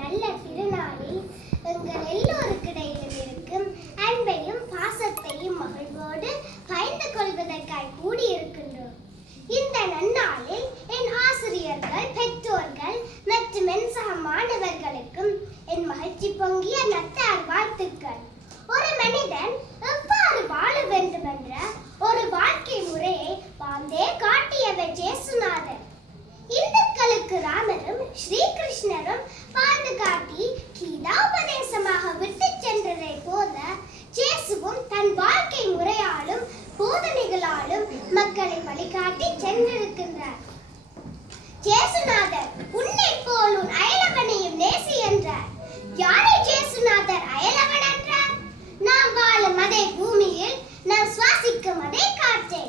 நல்ல திருநாளில் எங்கள் எல்லோருக்கிடையிலும் இருக்கும் அன்பையும் பாசத்தையும் மகிழ்வோடு பகிர்ந்து கொள்வதற்காய் கூடியிருக்கின்றோம். இந்த நன்னாளில் என் ஆசிரியர்கள், பெற்றோர்கள் மற்றும் என் சக மாணவர்களுக்கும் என் மகிழ்ச்சி பொங்கிய நத்தார் வாழ்த்துக்கள். ஒரு மனிதன் எவ்வாறு வாழ வேண்டும் என்ற ஒரு வாழ்க்கை முறையை வாழ்ந்தே காட்டியவர் இயேசுநாதர். இந்துக்களுக்கு ராமரும் ஸ்ரீகிருஷ்ணரும் வாழ்ந்து காட்டி கீதா உபதேசமாக விட்டு சென்றதை போல இயேசுவும் தன் வாழ்க்கை முறையாலும் போதனைகளாலும் மக்களை வழிகாட்டி சென்றிருக்கின்றார். இயேசுநாதர் உன்னை போல் உன் அயலவனையும் நேசி என்றார். யாரை இயேசுநாதர் அயலவன் என்றார்? நாம் வாழும் அதே பூமியில் நாம் சுவாசிக்கும் அதே காற்றை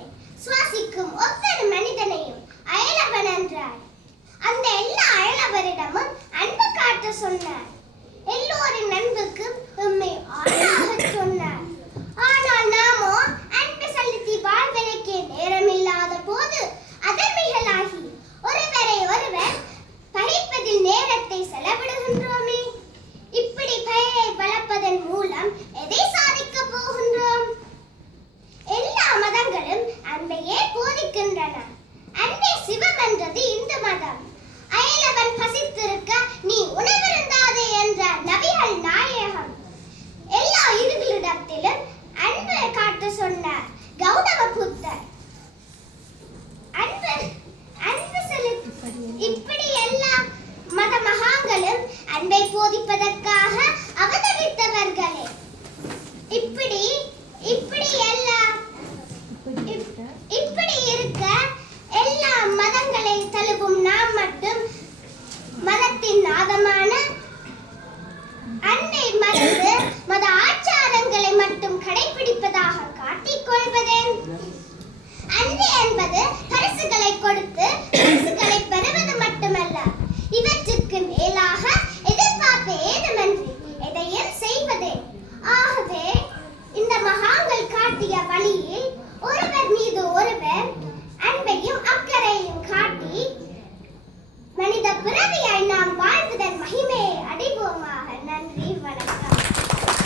சுவாசிக்கும் ஒவ்வொரு மனிதனையும் அயலவன் என்றார். அந்த எல்லா அயலவரிடமும் அன்பு காட்ட சொன்னார். எல்லோரின் அன்புக்கும் உம்மை ஆளாக சொன்னார். ஆனால் நாமோ அன்பு செலுத்தி வாழ்வதற்கே நேரமில்லாத போது அதர்மிகளாகி ஒருவரை ஒருவர் பகைப்பதில் நேரத்தை செலவிடுகின்றோமே. இப்படி பெயரை வளர்ப்பதன் மூலம் எதை சாதிக்க போகின்றோம்? எல்லா மதங்களும் அன்பையே போதிக்கின்றன. அன்பே சிவம் என்றது இந்து மதம். அயலவன் பசித்திருக்க நீ உணவிருந்தாதே என்ற நபிகள் நாயகம். எல்லா உயிர்களிடத்திலும் அன்பு காட்ட சொன்னார் கௌதம புத்தர். இப்படி எல்லா மத மகான்களும் அன்பை போதிப்பதற்காக அவதரித்தவர்களே. இப்படி